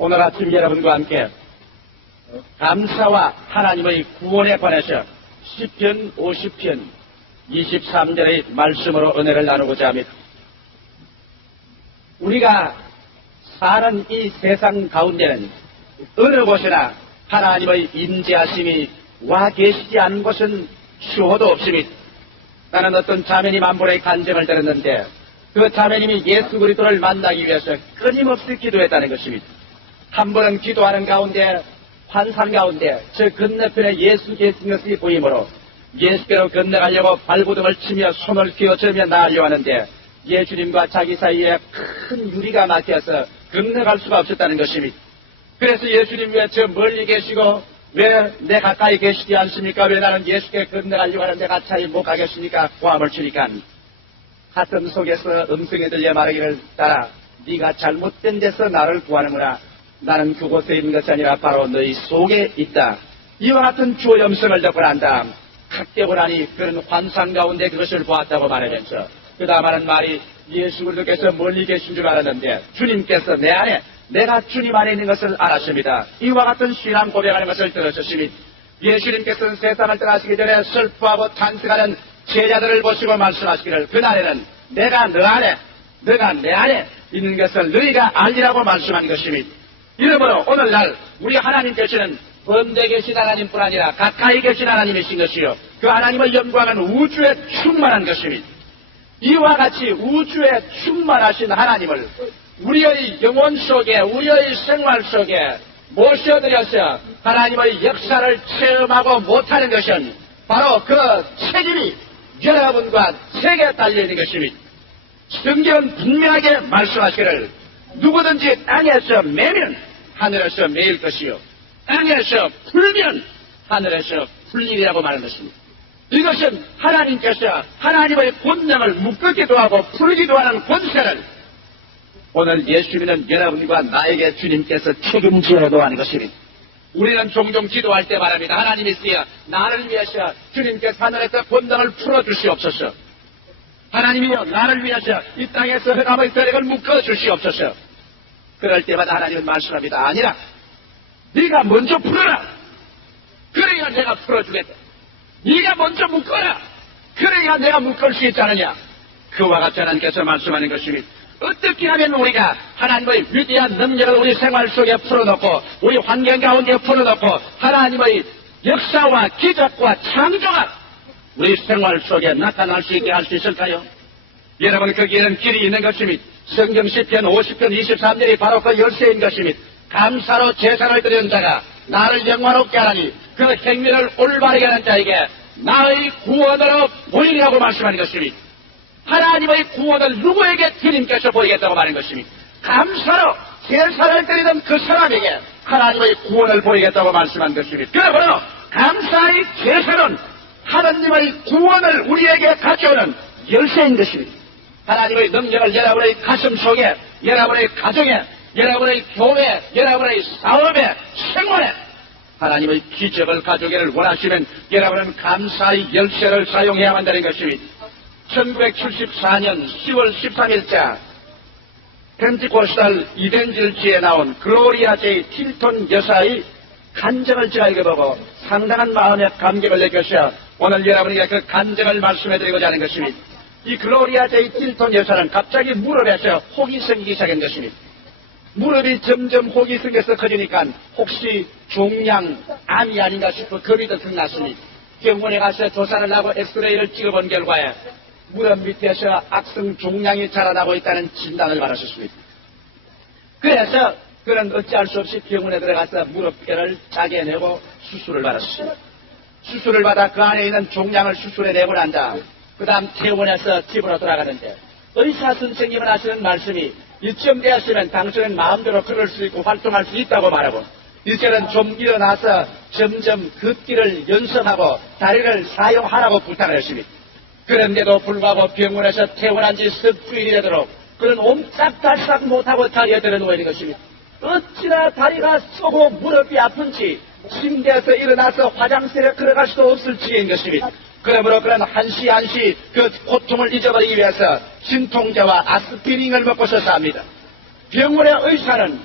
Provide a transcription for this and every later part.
오늘 아침 여러분과 함께 감사와 하나님의 구원에 관해서 시편 50편 23절의 말씀으로 은혜를 나누고자 합니다. 우리가 사는 이 세상 가운데는 어느 곳이나 하나님의 임재하심이 와 계시지 않은 곳은 수호도 없습니다. 나는 어떤 자매님 한 분의 간증을 들었는데 그 자매님이 예수 그리스도를 만나기 위해서 끊임없이 기도했다는 것입니다. 한 번은 기도하는 가운데 환상 가운데 저 건너편에 예수 계신 것이 보이므로 예수께로 건너가려고 발버둥을 치며 손을 쥐어주며 나아려 하는데 예수님과 자기 사이에 큰 유리가 막혀서 건너갈 수가 없었다는 것입니다. 그래서 예수님 왜 저 멀리 계시고 왜 내 가까이 계시지 않습니까? 왜 나는 예수께 건너가려고 하는데 가차이 못 가겠습니까? 고함을 치니까 가슴 속에서 음성이 들려 말하기를 따라 네가 잘못된 데서 나를 구하는구나. 나는 그곳에 있는 것이 아니라 바로 너희 속에 있다. 이와 같은 주의 음성을 듣고 난 다음 각되고 나니 그런 환상 가운데 그것을 보았다고 말하면서 그 다음 하는 말이 예수 그리스도께서 멀리 계신 줄 알았는데 주님께서 내 안에 내가 주님 안에 있는 것을 알았습니다. 이와 같은 신앙 고백하는 것을 들으셨으니 예수님께서는 세상을 떠나시기 전에 슬퍼하고 탄식하는 제자들을 보시고 말씀하시기를 그날에는 내가 너 안에 너가 내 안에 있는 것을 너희가 알리라고 말씀한 것입니다. 이러므로 오늘날 우리 하나님께서는 번대 계신 하나님뿐 아니라 가까이 계신 하나님이신 것이요 그 하나님의 영광은 우주에 충만한 것입니다. 이와 같이 우주에 충만하신 하나님을 우리의 영혼 속에 우리의 생활 속에 모셔들여서 하나님의 역사를 체험하고 못하는 것은 바로 그 책임이 여러분과 제게 달려있는 것입니다. 성경은 분명하게 말씀하시기를 누구든지 땅에서 매면 하늘에서 매일 것이요 땅에서 풀면 하늘에서 풀리리라고 말하는 것입니다. 이것은 하나님께서 하나님의 권능을 묶기도 하고 풀기도 하는 권세를 오늘 예수 믿는 여러분과 나에게 주님께서 책임지라고 하는 것입니다. 우리는 종종 기도할 때 말합니다. 하나님이시여 나를 위해서 주님께서 하늘에서 권능을 풀어주시옵소서. 하나님이여 나를 위해서 이 땅에서 흑암의 세력을 묶어주시옵소서. 그럴 때마다 하나님은 말씀합니다. 아니라 네가 먼저 풀어라. 그래야 내가 풀어주겠다. 네가 먼저 묶어라. 그래야 내가 묶을 수 있지 않느냐. 그와 같이 하나님께서 말씀하는 것입니다. 어떻게 하면 우리가 하나님의 위대한 능력을 우리 생활 속에 풀어놓고 우리 환경 가운데 풀어놓고 하나님의 역사와 기적과 창조가 우리 생활 속에 나타날 수 있게 할 수 있을까요? 여러분 거기에는 길이 있는 것입니다. 성경 시편 50편 23절이 바로 그 열쇠인 것입니다. 감사로 제사를 드리는 자가 나를 영화롭게 하나니 그 행위를 올바르게 하는 자에게 나의 구원으로 보이리라고 말씀하는 것입니다. 하나님의 구원을 누구에게 주님께서 보이겠다고 말하는 것입니다. 감사로 제사를 드리는 그 사람에게 하나님의 구원을 보이겠다고 말씀한 것입니다. 그러므로 감사의 제사는 하나님의 구원을 우리에게 가져오는 열쇠인 것입니다. 하나님의 능력을 여러분의 가슴 속에, 여러분의 가정에, 여러분의 교회, 여러분의 사업에, 생활에 하나님의 기적을 가져오기를 원하시면 여러분은 감사의 열쇠를 사용해야 한다는 것입니다. 1974년 10월 13일자 펜티코스탈 이벤질지에 나온 글로리아 제이 틸턴 여사의 간증을 제가 읽어보고 상당한 마음의 감격을 느꼈어요. 오늘 여러분에게 그 간증을 말씀해드리고자 하는 것입니다. 이 글로리아 제이 틸턴 여사는 갑자기 무릎에서 혹이 생기기 시작한 것입니다. 무릎이 점점 혹이 생겨서 커지니까 혹시 종양암이 아닌가 싶어 겁이 더 났습니다. 병원에 가서 조사를 하고 엑스레이를 찍어본 결과에 무릎 밑에서 악성 종양이 자라나고 있다는 진단을 받았습니다. 그래서 그는 어찌할 수 없이 병원에 들어가서 무릎뼈를 짜게내고 수술을 받았습니다. 수술을 받아 그 안에 있는 종양을 수술해내고 난 다음 그 다음 퇴원해서 집으로 돌아가는데 의사 선생님은 하시는 말씀이 이쯤 되었으면 당신은 마음대로 걸을 수 있고 활동할 수 있다고 말하고 이제는 좀 일어나서 점점 걷기를 연습하고 다리를 사용하라고 부탁을 했습니다. 그런데도 불구하고 병원에서 퇴원한 지 석주일이 되도록 그는 옴짝달싹 못하고 다리에 들어 누워있는 것입니다. 어찌나 다리가 쏘고 무릎이 아픈지 침대에서 일어나서 화장실에 들어갈 수도 없을 지경인 것입니다. 그러므로 그는 한시 그 고통을 잊어버리기 위해서 진통제와 아스피린을 먹고 섰습니다. 병원의 의사는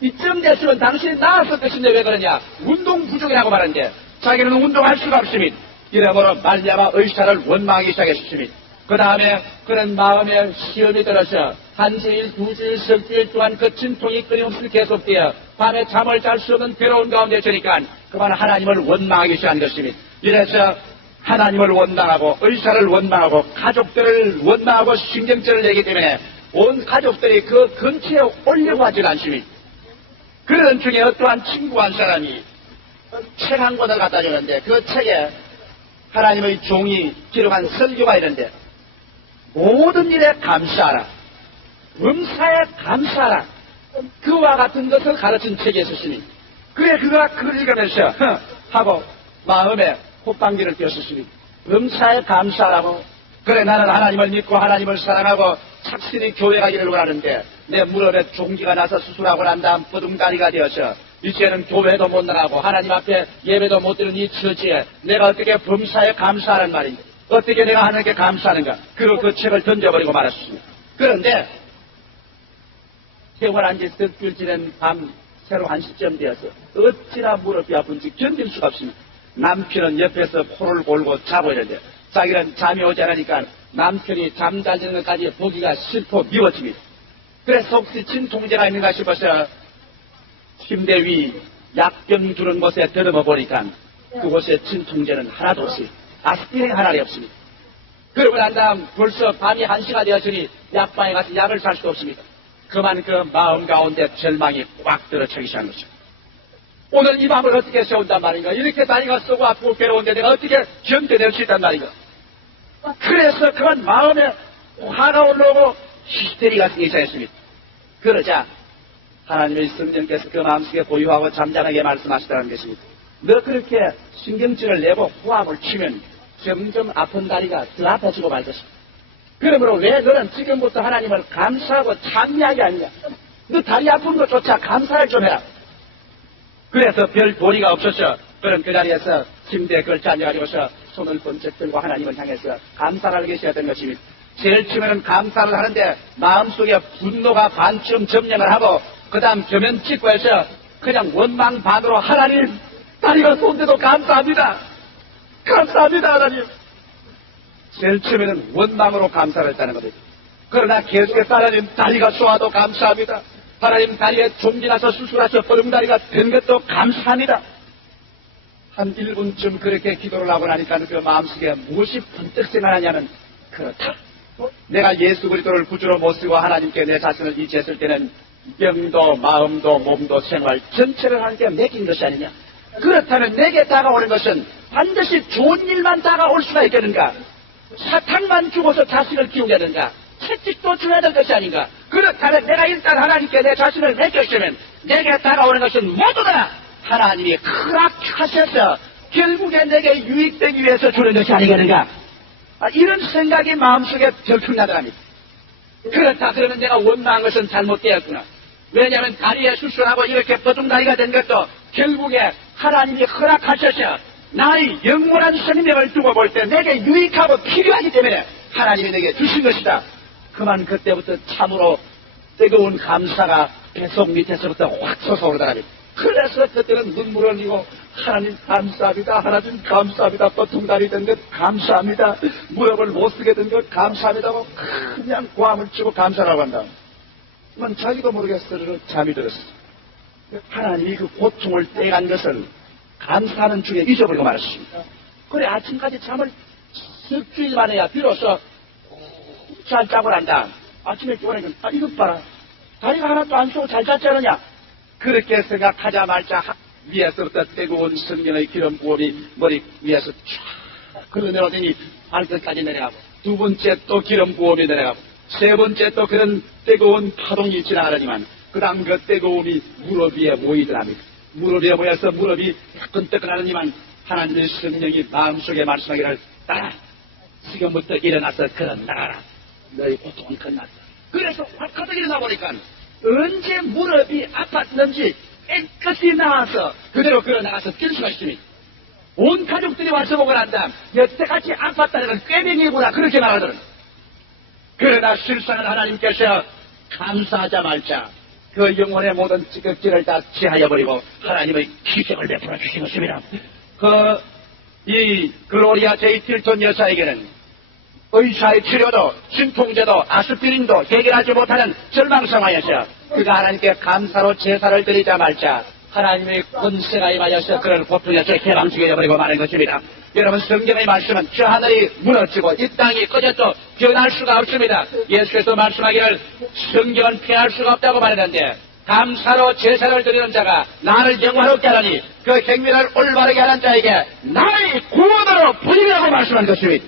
이쯤 됐으면 당신이 나았을 것인데 왜 그러냐? 운동 부족이라고 말하는데 자기는 운동할 수가 없으니 이러므로 말미암아 의사를 원망하기 시작했으니 그 다음에 그런 마음에 시험이 들어서 한 주일, 두 주일, 석 주일 동안 그 진통이 끊임없이 계속되어 밤에 잠을 잘 수 없는 괴로운 가운데 있으니까 그만 하나님을 원망하기 시작한 것입니다. 이래서 하나님을 원망하고 의사를 원망하고 가족들을 원망하고 신경질을 내기 때문에 온 가족들이 그 근처에 오려고 하지 않습니다. 그런 중에 어떠한 친구 한 사람이 책 한 권을 갖다 주는데 그 책에 하나님의 종이 기록한 설교가 있는데 모든 일에 감사하라, 음사에 감사하라, 그와 같은 것을 가르친 책이 있었으니 그래 그가 그걸 읽으면서 하고 마음에 콧방귀를 뀌었으니 음사에 감사하라고. 그래 나는 하나님을 믿고 하나님을 사랑하고 착실히 교회 가기를 원하는데 내 무릎에 종기가 나서 수술하고 난 다음 버둥다리가 되어서 이제는 교회도 못 나가고 하나님 앞에 예배도 못 드는 이 처지에 내가 어떻게 범사에 감사하는 말인가, 어떻게 내가 하나님께 감사하는가. 그리고 그 책을 던져버리고 말았습니다. 그런데 세월 지 덕질 지낸 밤 새로 한 시점 되어서 어찌나 무릎이 아픈지 견딜 수가 없습니다. 남편은 옆에서 코를 골고 자고 있는데 자기는 잠이 오지 않으니까 남편이 잠자는 것까지 보기가 싫고 미워집니다. 그래서 혹시 진통제가 있는가 싶어서 침대 위 약병 두는 곳에 들어봐 보니까 그곳에 진통제는 하나도 없어요. 아스피린 하나도 없습니다. 그러고 난 다음 벌써 밤이 1시가 되었으니 약방에 가서 약을 살 수도 없습니다. 그만 그 마음 가운데 절망이 꽉 들어차기 시작한 것입니다. 오늘 이 밤을 어떻게 세운단 말인가? 이렇게 다리가 쏘고 아프고 괴로운데 내가 어떻게 견뎌낼 수 있단 말인가? 그래서 그만 마음에 화가 올라오고 히스테리가 생기기 시작했습니다. 그러자 하나님의 성령께서 그 마음속에 보유하고 잠잠하게 말씀하시다는 것입니다. 너 그렇게 신경질을 내고 호함을 치면 점점 아픈 다리가 더 아파지고 말 것이다. 그러므로 왜 너는 지금부터 하나님을 감사하고 찬미하게 하느냐? 너 다리 아픈 것조차 감사를 좀 해라. 그래서 별 도리가 없었어. 그럼 그 자리에서 침대에 걸쳐 앉아가지고서 손을 번쩍 들고 하나님을 향해서 감사를 하게 시작된 것입니다. 제일 처음에는 감사를 하는데 마음속에 분노가 반쯤 점령을 하고 그 다음 겸연 찍고 해서 그냥 원망 반으로 하나님 다리가 쏜데도 감사합니다. 감사합니다 하나님. 제일 처음에는 원망으로 감사를 했다는 겁니다. 그러나 계속해서 하나님 다리가 쏘아도 감사합니다. 하나님 다리에 종기 나서 수술하셔 버름다리가 된 것도 감사합니다. 한 1분쯤 그렇게 기도를 하고 나니까 그 마음속에 무엇이 번뜩 생각하냐면 그렇다. 내가 예수 그리스도를 구주로 모시고 하나님께 내 자신을 이지했을 때는 영도 마음도 몸도 생활 전체를 하나님께 맡긴 것이 아니냐. 그렇다면 내게 다가오는 것은 반드시 좋은 일만 다가올 수가 있겠는가? 사탕만 주고서 자식을 키우겠는가? 채찍도 줘야 될 것이 아닌가? 그렇다면 내가 일단 하나님께 내 자신을 맡겼으면 내게 다가오는 것은 모두 다 하나님이 허락하셔서 결국에 내게 유익되기 위해서 주는 것이 아니겠는가? 이런 생각이 마음속에 들쭉나더랍니다. 그렇다 그러면 내가 원망한 것은 잘못되었구나. 왜냐하면 다리에 수술하고 이렇게 버둥다리가 된 것도 결국에 하나님이 허락하셔서 나의 영원한 생명을 두고 볼 때 내게 유익하고 필요하기 때문에 하나님이 내게 주신 것이다. 그만 그때부터 참으로 뜨거운 감사가 뱃속 밑에서부터 확 솟아오르더랍니다. 그래서 그때는 눈물을 흘리고 하나님 감사합니다. 하나님 감사합니다. 버둥다리 된 것 감사합니다. 무릎을 못 쓰게 된 것 감사합니다 하고 그냥 고함을 치고 감사라고 한다. 그건 자기도 모르게 스르르 잠이 들었어. 하나님이 그 고통을 떼간 것을 감사하는 중에 잊어버리고 말았습니다. 그래 아침까지 잠을 일주일 만에야 비로소 잘 자고 난다. 아침에 깨어나니까 이것 봐라. 다리가 하나도 안 쏘고 잘 잤지 않느냐. 그렇게 생각하자마자 위에서부터 뜨거운 성령의 기름 부음이 머리 위에서 쫙 흘러내려오더니 발끝까지 내려가고 두 번째 또 기름 부음이 내려가고 세 번째 또 그런 뜨거운 파동이 지나가더니만 그 다음 그 뜨거움이 무릎 위에 모이더랍니다. 무릎 위에 모여서 무릎이 뜨끈뜨끈하더니만 하나님의 성령이 마음속에 말씀하기를 따라 지금부터 일어나서 걸어나가라. 너희 고통은 끝났다. 그래서 확 일어나 보니까 언제 무릎이 아팠는지 깨끗이 나와서 그대로 걸어나가서 뛸 수가 있습니다. 온 가족들이 와서 보고 난다. 여태까지 아팠다는 건 꾀맹이구나 그렇게 말하더라고요. 그러나 실상은 하나님께서 감사하자 말자 그 영혼의 모든 찌꺼기를 다 취하여버리고 하나님의 기적을 베풀어 주신 것입니다. 이 글로리아 제이 틸턴 여사에게는 의사의 치료도 진통제도 아스피린도 해결하지 못하는 절망 상황에서 그가 하나님께 감사로 제사를 드리자 말자 하나님의 권세가 임하여서 그를 고통에서 해방시켜버리고 마는 것입니다. 여러분, 성경의 말씀은 저 하늘이 무너지고 이 땅이 꺼져도 변할 수가 없습니다. 예수께서 말씀하기를 성경은 피할 수가 없다고 말했는데 감사로 제사를 드리는 자가 나를 영화롭게 하라니 그 행위를 올바르게 하는 자에게 나의 구원으로 부리라고 말씀한 것입니다.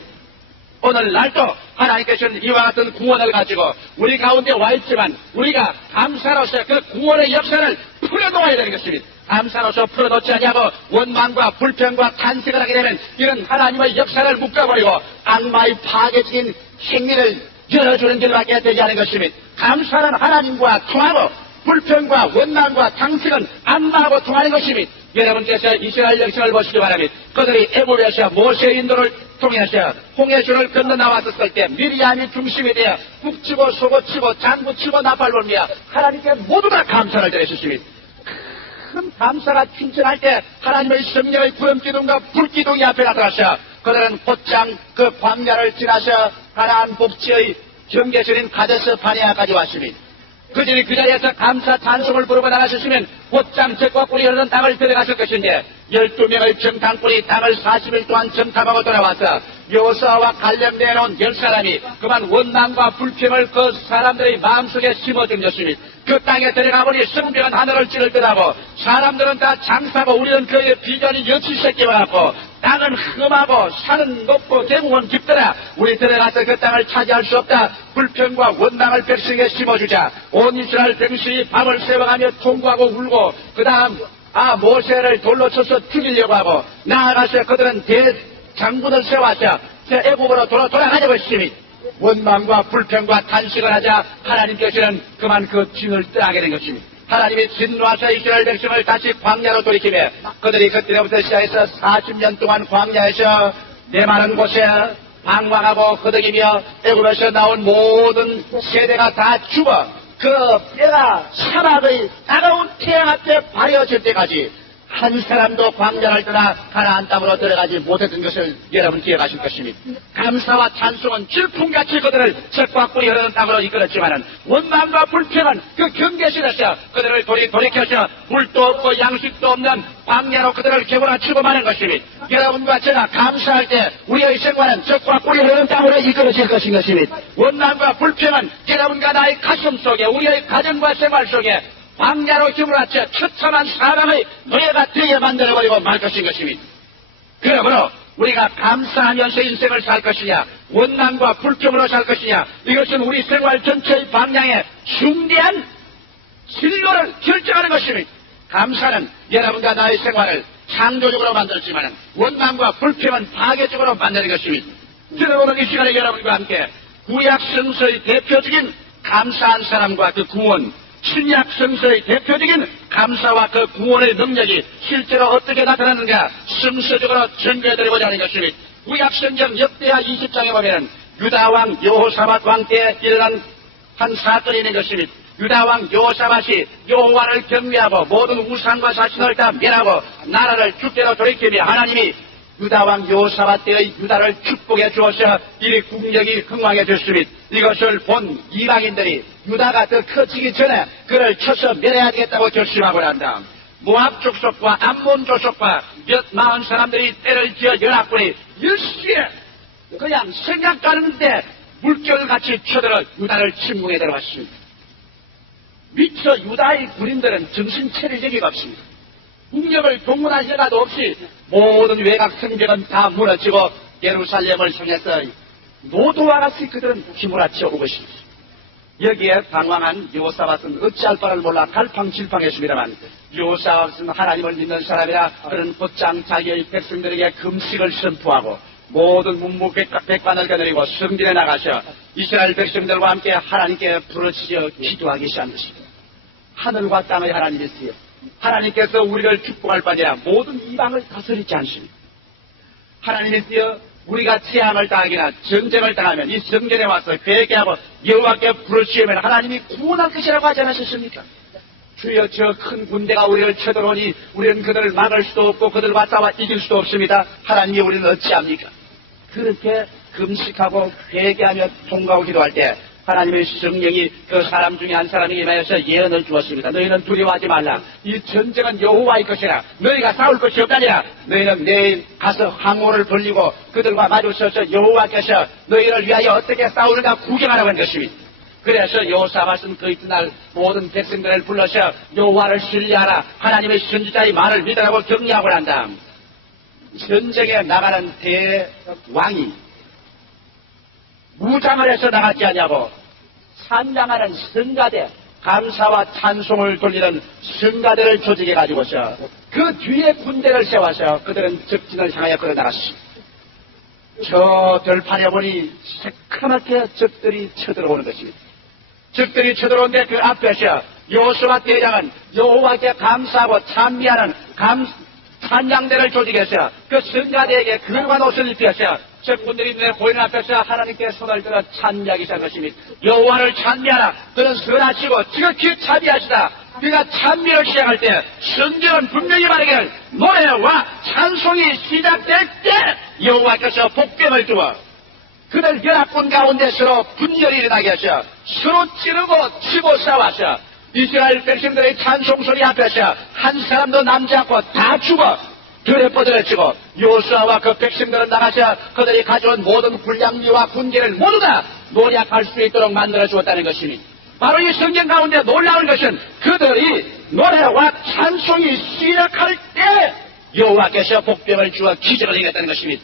오늘날도 하나님께서는 이와 같은 구원을 가지고 우리 가운데 와 있지만 우리가 감사로서 그 구원의 역사를 풀어놓아야 되는 것입니다. 감사로서 풀어놓지 않냐고 원망과 불평과 탄식을 하게 되면 이런 하나님의 역사를 묶어버리고 악마의 파괴적인 행위를 열어주는 길밖에 되지 않은 것입니다. 감사는 하나님과 통하고 불평과 원망과 탄식은 악마하고 통하는 것입니다. 여러분께서 이스라엘 역사를 보시기 바랍니다. 그들이 애굽에서 모세의 인도를 통해서 홍해줄을 건너 나왔었을 때 미리암이 중심이 되어 북치고 소고치고 장구치고 나팔불며 하나님께 모두 다 감사를 드렸습니다. 큰 감사가 충천할 때 하나님의 성령의 구름기둥과 불기둥이 앞에 나타나서 그들은 곧장 그 광야를 지나서 가나안 복지의 경계선인 가데스 바네아까지 왔습니다. 그들이 그 자리에서 감사 찬송을 부르고 나가셨으면 곧장 적과 꿀이 흐르는 땅을 들어갔을 것인데 12명의 정탐꾼이 땅을 40일 동안 정탐하고 돌아와서 여호수아와 갈렙내에 놓은 10사람이 그만 원망과 불평을 그 사람들의 마음속에 심어준 것입니다. 그 땅에 들어가보니 성벽은 하늘을 찌를 듯하고 사람들은 다 장사고 우리는 그의 비전이 여칠새 끼워갖고 땅은 험하고 산은 높고 대국은 깊더라. 우리 들어가서 그 땅을 차지할 수 없다. 불평과 원망을 백성에게 심어주자. 온 이스라엘 백성이 밤을 새워가며 통곡하고 울고 그 다음 모세를 돌로 쳐서 죽이려고 하고 나아가서 그들은 대장군을 세워서 애국으로 돌아가려고 했습니다. 원망과 불평과 탄식을 하자 하나님께서는 그만 그 진을 떠나게 된 것입니다. 하나님이 진노하사 이스라엘 백성을 다시 광야로 돌이키며 그들이 그때부터 시작해서 40년 동안 광야에서 메마른 곳에 방황하고 허덕이며 애굽에서 나온 모든 세대가 다 죽어 그 뼈가 사막의 따가운 태양 앞에 발효질 때까지 한 사람도 광야를 떠나 가나안 땅으로 들어가지 못했던 것을 여러분 기억하실 것입니다. 감사와 찬송은 질풍같이 그들을 적과 꿀이 흐르는 땅으로 이끌었지만은 원망과 불평은 그 경계실에서 그들을 돌이켜서 물도 없고 양식도 없는 광야로 그들을 개몰아치고 마는 것입니다. 여러분과 제가 감사할 때 우리의 생활은 적과 꿀이 흐르는 땅으로 이끌어질 것입니다. 원망과 불평은 여러분과 나의 가슴 속에 우리의 가정과 생활 속에 광야로 집어넣자 처참한 사람의 노예가 되게 만들어버리고 말 것입니다. 그러므로 우리가 감사하면서 인생을 살 것이냐 원망과 불평으로 살 것이냐 이것은 우리 생활 전체의 방향에 중대한 진로를 결정하는 것입니다. 감사는 여러분과 나의 생활을 창조적으로 만들었지만 원망과 불평은 파괴적으로 만드는 것입니다. 저는 오늘 이 시간에 여러분과 함께 구약 성서의 대표적인 감사한 사람과 그 구원 신약 성서의 대표적인 감사와 그 구원의 능력이 실제로 어떻게 나타나는가 성서적으로 전개해드리고자 하는 것입니다. 구약 성경 역대하 20장에 보면 유다왕 여호사밧 왕 때 일어난 한 사건이 있는 것입니다. 유다왕 여호사밧이 여호와를 경외하고 모든 우상과 사신을 다 멸하고 나라를 주께로 돌이키며 하나님이 유다왕 여호사밧 때의 유다를 축복해 주어서 이 국력이 흥왕해졌습니다. 이것을 본 이방인들이 유다가 더 커지기 전에 그를 쳐서 멸해야 되겠다고 결심하고 난 다음 모압 족속과 암몬 족속과 몇 마흔 사람들이 때를 지어 연합군이 일시에 그냥 생각도 안 하는데 물결같이 쳐들어 유다를 침공해 들어갔습니다. 미처 유다의 군인들은 정신 차릴 여기가 없습니다. 국력을 동원할 여가도 없이 모든 외곽 성벽은 다 무너지고 예루살렘을 향해서 노도와 같이 그들은 휘몰아쳐 오고 있습니다. 여기에 방황한 여호사밧은 어찌할 바를 몰라 갈팡질팡했습니다만 여호사밧은 하나님을 믿는 사람이라 그는 곧장 자기의 백성들에게 금식을 선포하고 모든 문무백관을 거느리고 성전에 나가서 이스라엘 백성들과 함께 하나님께 부르짖어 기도하기 시작한 것입니다. 하늘과 땅의 하나님이시여 하나님께서 우리를 축복할 바니라 모든 이방을 다스리지 않습니다. 하나님이시여 우리가 재앙을 당하기나 전쟁을 당하면 이 성전에 와서 회개하고 여호와께 부르짖으면 하나님이 구원할 것이라고 하지 않으셨습니까? 주여 저 큰 군대가 우리를 쳐들어오니 우리는 그들을 막을 수도 없고 그들과 싸워 이길 수도 없습니다. 하나님이 우리는 어찌합니까? 그렇게 금식하고 회개하며 통과하고 기도할 때 하나님의 성령이 그 사람 중에 한 사람에게 임하여서 예언을 주었습니다. 너희는 두려워하지 말라. 이 전쟁은 여호와의 것이라. 너희가 싸울 것이 없다니라. 너희는 내일 가서 항우를 벌리고 그들과 마주서서 여호와께서 너희를 위하여 어떻게 싸우는가 구경하라고 한 것입니다. 그래서 여호사밧은 그 이튿날 모든 백성들을 불러서 여호와를 신뢰하라. 하나님의 선지자의 말을 믿으라고 격려하고 난 다음 전쟁에 나가는 대왕이 무장을 해서 나갔지 않냐고 찬양하는 성가대, 감사와 찬송을 돌리는 성가대를 조직해가지고서 그 뒤에 군대를 세워서 그들은 적진을 향하여 걸어나갔습니다. 저 들판에 보니 새카맣게 적들이 쳐들어오는 것입니다. 적들이 쳐들어오는데 그 앞에서 여호수아 대장은 여호와께 감사하고 찬미하는 찬양대를 조직해서 그 성가대에게 그늘과 옷을 입혀서 적군들이 눈에 보이는 앞에서 하나님께 손을 들어 찬미하기 시작한 것입니다. 여호와를 찬미하라. 그는 선하시고 지극히 자비하시다. 그가 찬미를 시작할 때 성경은 분명히 말하기를 노래와 찬송이 시작될 때 여호와께서 복병을 주어 그들 연합군 가운데 서로 분열이 일어나게 하셔 서로 찌르고 치고 싸워서 이스라엘 백성들의 찬송소리 앞에서 한 사람도 남지 않고 다 죽어 들에 뻗어치고 여호수아와 그 백성들은 나가서 그들이 가져온 모든 군량미와 군기를 모두 다 노략할 수 있도록 만들어 주었다는 것입니다. 바로 이 성경 가운데 놀라운 것은 그들이 노래와 찬송이 시작할 때 여호와께서 복병을 주어 기적을 행했다는 것입니다.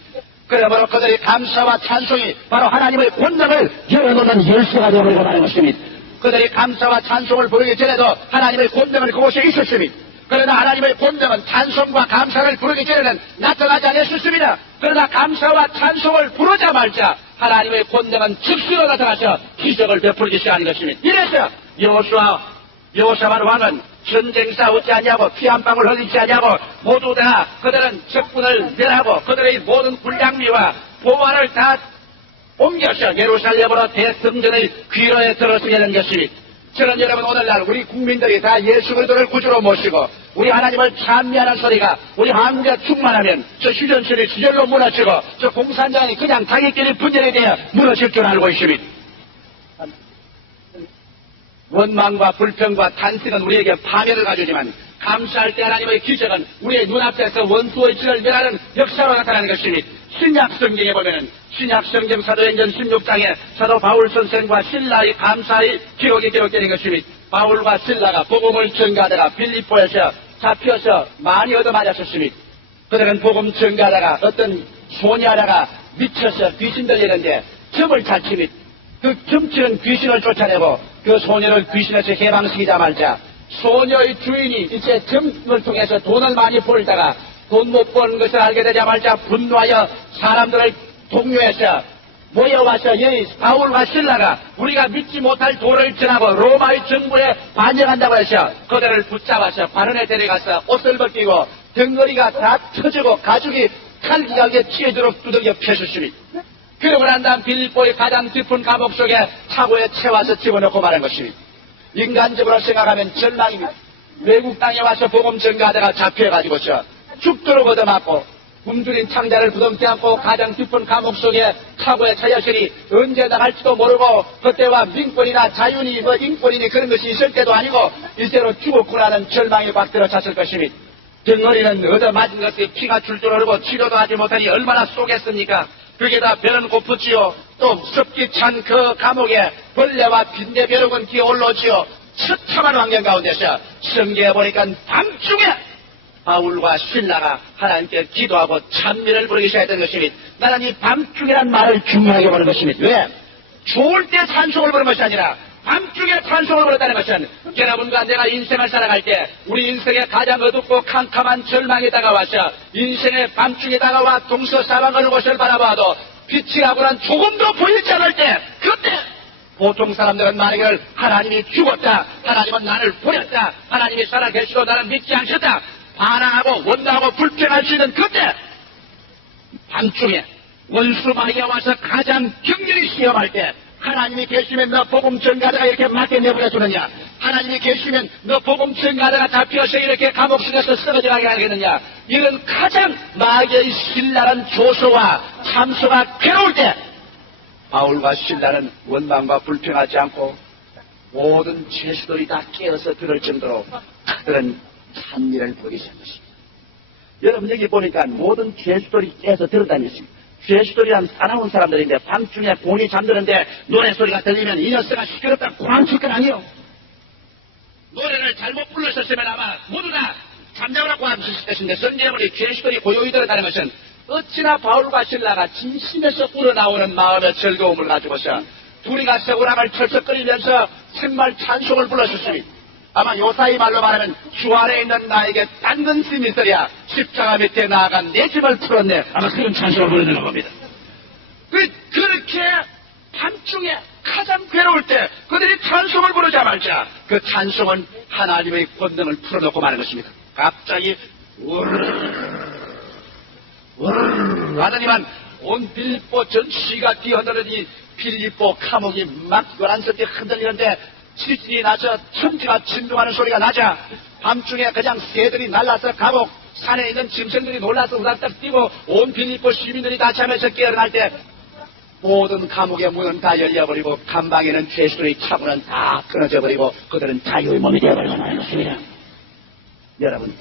그러므로 그들이 감사와 찬송이 바로 하나님의 권능을 열어놓는 열쇠가 되어버리고 마는 것입니다. 그들이 감사와 찬송을 부르기 전에도 하나님의 권능은 그곳에 있었습니다. 그러나 하나님의 권능은 찬송과 감사를 부르기 전에는 나타나지 않았습니다. 그러나 감사와 찬송을 부르자마자 하나님의 권능은 즉시로 나타나서 기적을 베풀기 시작하는 것입니다. 이래서 여호사밧 왕은 전쟁 싸우지 아니하고 피 한 방울 흘리지 아니하고 모두 다 그들은 적군을 멸하고 그들의 모든 군량미와 보화를 다 옮겨서 예루살렘으로 대성전의 귀로에 들어서게 된 것입니다. 저는 여러분 오늘날 우리 국민들이 다 예수 그리스도를 구주로 모시고 우리 하나님을 찬미하는 소리가 우리 한국에 충만하면 저 휴전선이 지절로 무너지고 저 공산당이 그냥 자기끼리 분열에 대해 무너질 줄 알고 있습니다. 원망과 불평과 탄식은 우리에게 파멸을 가져오지만 감사할 때 하나님의 기적은 우리의 눈앞에서 원수의 질을 멸하는 역사로 나타나는 것입니다. 신약 성경에 보면은 신약 성경 사도행전 16장에 사도 바울 선생과 신라의 감사의 기록이 기록되는 것입니다. 바울과 신라가 복음을 전가하다가 빌립보에서 잡혀서 많이 얻어맞았습니다. 그들은 복음 전가하다가 어떤 소녀하다가 미쳐서 귀신 들리는데 점을 잘 칩니다. 그 점치는 귀신을 쫓아내고 그 소녀를 귀신에서 해방시키자마자 소녀의 주인이 이제 점을 통해서 돈을 많이 벌다가 돈 못 버는 것을 알게 되자마자 분노하여 사람들을 동요해서 모여와서 여기 바울과 신라가 우리가 믿지 못할 도를 전하고 로마의 정부에 반역한다고 해서 그들을 붙잡아서 바른에 데려가서 옷을 벗기고 덩어리가 다 터지고 가죽이 칼기각에 치어도록 두들겨 펴셨습니다. 그러고 난 다음 빌립보의 가장 깊은 감옥 속에 차고에 채워서 집어넣고 말한 것입니다. 인간적으로 생각하면 절망입니다. 외국 땅에 와서 복음 전가하다가 잡혀가지고서 죽도록 얻어맞고 굶주린 창자를 부둥켜 안고 가장 깊은 감옥 속에 차고에 차였으니 언제 나갈지도 모르고 그때와 민권이나 자유니 뭐 인권이니 그런 것이 있을 때도 아니고 이제로 죽었구나는 절망이 박 들어찼을 것입니다. 덩어리는 얻어맞은 것이 피가 줄줄 흐르고 치료도 하지 못하니 얼마나 쏘겠습니까? 그게 다 배는 고프지요. 또 습기 찬 그 감옥에 벌레와 빈대벼룩은 기어올라오지요. 처참한 환경 가운데서 성경에 보니까 밤중에 바울과 신라가 하나님께 기도하고 찬미를 부르기 시작했던 것입니다. 나는 이 밤중이라는 말을 중요하게 보는 것입니다. 왜? 좋을 때 찬송을 부르는 것이 아니라 밤중에 찬송을 부른다는 것은 여러분과 내가 인생을 살아갈 때 우리 인생에 가장 어둡고 캄캄한 절망이 다가와서 인생의 밤중에 다가와 동서사방을 곳을 바라봐도 빛이라고는 조금도 보이지 않을 때 그때 보통 사람들은 말하기를 하나님이 죽었다, 하나님은 나를 버렸다, 하나님이 살아계시고 나는 믿지 않겠다 반항하고 원망하고 불평할 수 있는 그때 밤중에 원수 마귀가 와서 가장 격렬히 시험할 때 하나님이 계시면 너 복음 전가자가 이렇게 맞게 내버려 두느냐? 하나님이 계시면 너 복음 증가하다가 잡혀서 이렇게 감옥 속에서 쓰러져 가게 하겠느냐. 이런 가장 마귀의 신랄한 조소와 참소가 괴로울 때 바울과 신라는 원망과 불평하지 않고 모든 죄수들이 다 깨어서 들을 정도로 그들은 찬미를 보기 시작한 것입니다. 여러분 여기 보니까 모든 죄수들이 깨어서 들었다는 것입니다. 죄수들이란 사나운 사람들인데 밤중에 곤히 잠드는데 노래소리가 들리면 이 녀석아 시끄럽다 고함칠 건 아니에요. 노래를 잘못 불렀었으면 아마 모두 다 잠자거나 고함칠 것인데 성경에 죄수들이 고요히 들었다는 것은 어찌나 바울과 신라가 진심에서 우러나오는 마음의 즐거움을 가지고서 둘이 가서 오락을 철썩거리면서 정말 찬송을 불렀었으니 아마 요사이 말로 말하면 주 안에 있는 나에게 딴 힘이 있어야 십자가 밑에 나아간 내 집을 풀었네. 아마 그런 찬송을 부르는 겁니다. 그렇게 밤중에 가장 괴로울 때 그들이 찬송을 부르자 말자 그 찬송은 하나님의 권능을 풀어놓고 마는 것입니다. 갑자기 하더니만 온 빌립보 전시가 뛰어들더니 빌립보 감옥이 막 요란스럽게 흔들리는데 지진이 나서 천지가 진동하는 소리가 나자 밤중에 그냥 새들이 날라서 감옥 산에 있는 짐승들이 놀라서 우락딱 뛰고 온 빌립보 시민들이 다 잠에서 깨어날 때 모든 감옥의 문은 다 열려버리고 감방에는 죄수들의 차문은 다 끊어져 버리고 그들은 자유의 몸이 되어버리고 말는 것입니다. 여러분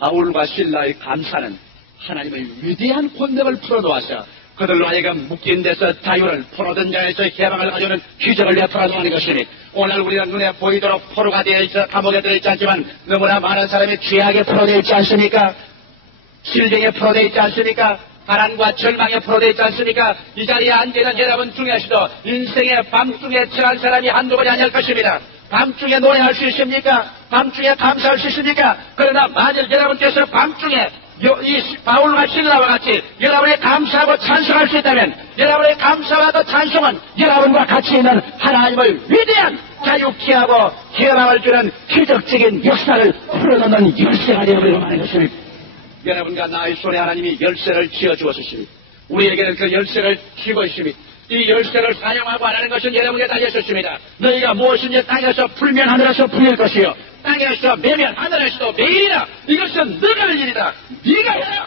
바울과 신라의 감사는 하나님의 위대한 권능을 풀어놓아서 그들로 하여금 묶인 데서 자유를 포로된 자에서 해방을 가져오는 기적을 내풀어놓는 것이니 오늘 우리는 눈에 보이도록 포로가 되어 있어 감옥에 들어있지 않지만 너무나 많은 사람이 죄악에 포로되어 있지 않습니까? 질병에 포로되어 있지 않습니까? 가난과 절망에 포로되어 있지 않습니까? 이 자리에 앉아있는 여러분 중에서도 인생의 밤중에 처한 사람이 한두 번이 아닐 것입니다. 밤중에 노래할 수 있습니까? 밤중에 감사할 수 있습니까? 그러나 만일 여러분께서 밤중에 이 바울과 신라와 같이 여러분의 감사하고 찬송할 수 있다면 여러분의 감사와 그 찬송은 여러분과 같이 있는 하나님의 위대한 자유케 하고 해방을 주는 기적적인 역사를 풀어놓는 열쇠가 되어버리고 마는 것입니다. 여러분과 나의 손에 하나님이 열쇠를 쥐어주었습니다. 우리에게는 그 열쇠를 쥐고 있습니다. 이 열쇠를 사용하고 안 하는 것은 여러분에게 달렸었습니다. 너희가 무엇인지 땅에서 풀면 하늘에서 풀릴 것이요 땅에서 매면 하늘에서도 매일이라. 이것은 너가 할 일이다. 네가 해라.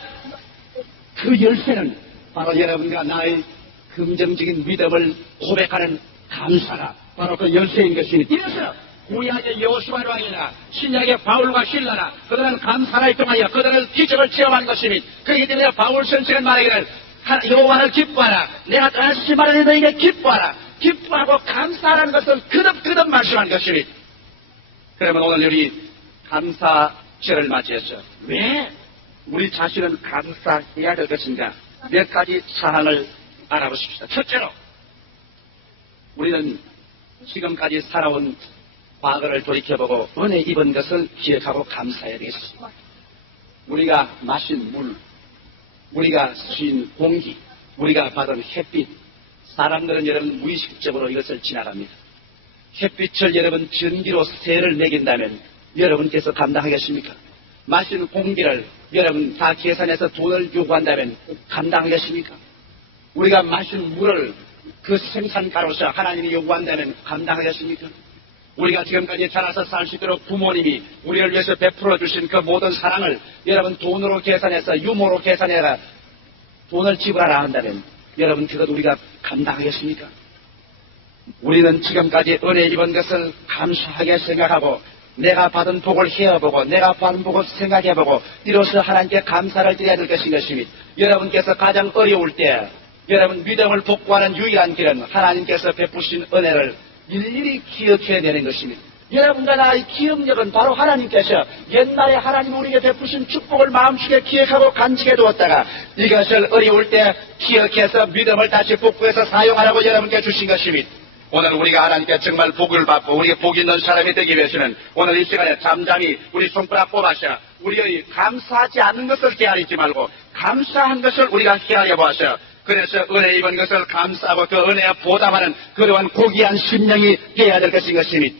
그 열쇠는 바로 여러분과 나의 긍정적인 믿음을 고백하는 감사가 바로 그 열쇠인 것이니 이래서 구약의 여호수아 왕이나 신약의 바울과 신라나 그들은 감사를 통하여 그들은 기적을 체험한 것이니 그렇기 때문에 바울 선생은 말하기를 여호와를 기뻐하라. 내가 다시 말하니 너에게 기뻐하라. 기뻐하고 감사하라는 것을 그듭그듭 말씀한 것이니 그러면 오늘 우리 감사절을 맞이해서 왜 우리 자신은 감사해야 될 것인가 몇 가지 사항을 알아보십시다. 첫째로 우리는 지금까지 살아온 과거를 돌이켜보고 은혜 입은 것을 기억하고 감사해야 되겠습니다. 우리가 마신 물, 우리가 쉰 공기, 우리가 받은 햇빛, 사람들은 여러분 무의식적으로 이것을 지나갑니다. 햇빛을 여러분 전기로 세를 매긴다면 여러분께서 감당하겠습니까? 마신 공기를 여러분 다 계산해서 돈을 요구한다면 감당하겠습니까? 우리가 마신 물을 그 생산가로서 하나님이 요구한다면 감당하겠습니까? 우리가 지금까지 자라서 살 수 있도록 부모님이 우리를 위해서 베풀어 주신 그 모든 사랑을 여러분 돈으로 계산해서 유모로 계산해라 돈을 지불하라 한다면 여러분 그것 우리가 감당하겠습니까? 우리는 지금까지 은혜 입은 것을 감사하게 생각하고 내가 받은 복을 헤어보고 내가 받은 복을 생각해보고 이로써 하나님께 감사를 드려야 될 것인 것입니다. 여러분께서 가장 어려울 때 여러분 믿음을 복구하는 유일한 길은 하나님께서 베푸신 은혜를 일일이 기억해내는 것입니다. 여러분과 나의 기억력은 바로 하나님께서 옛날에 하나님 우리에게 베푸신 축복을 마음속에 기억하고 간직해 두었다가 이것을 어려울 때 기억해서 믿음을 다시 복구해서 사용하라고 여러분께 주신 것입니다. 오늘 우리가 하나님께 정말 복을 받고 우리가 복 있는 사람이 되기 위해서는 오늘 이 시간에 잠잠히 우리 손가락 뽑아서 우리의 감사하지 않는 것을 헤아리지 말고 감사한 것을 우리가 헤아려 보아서 그래서 은혜 입은 것을 감사하고 그 은혜에 보답하는 그러한 고귀한 심령이 되어야 될 것인 것입니다.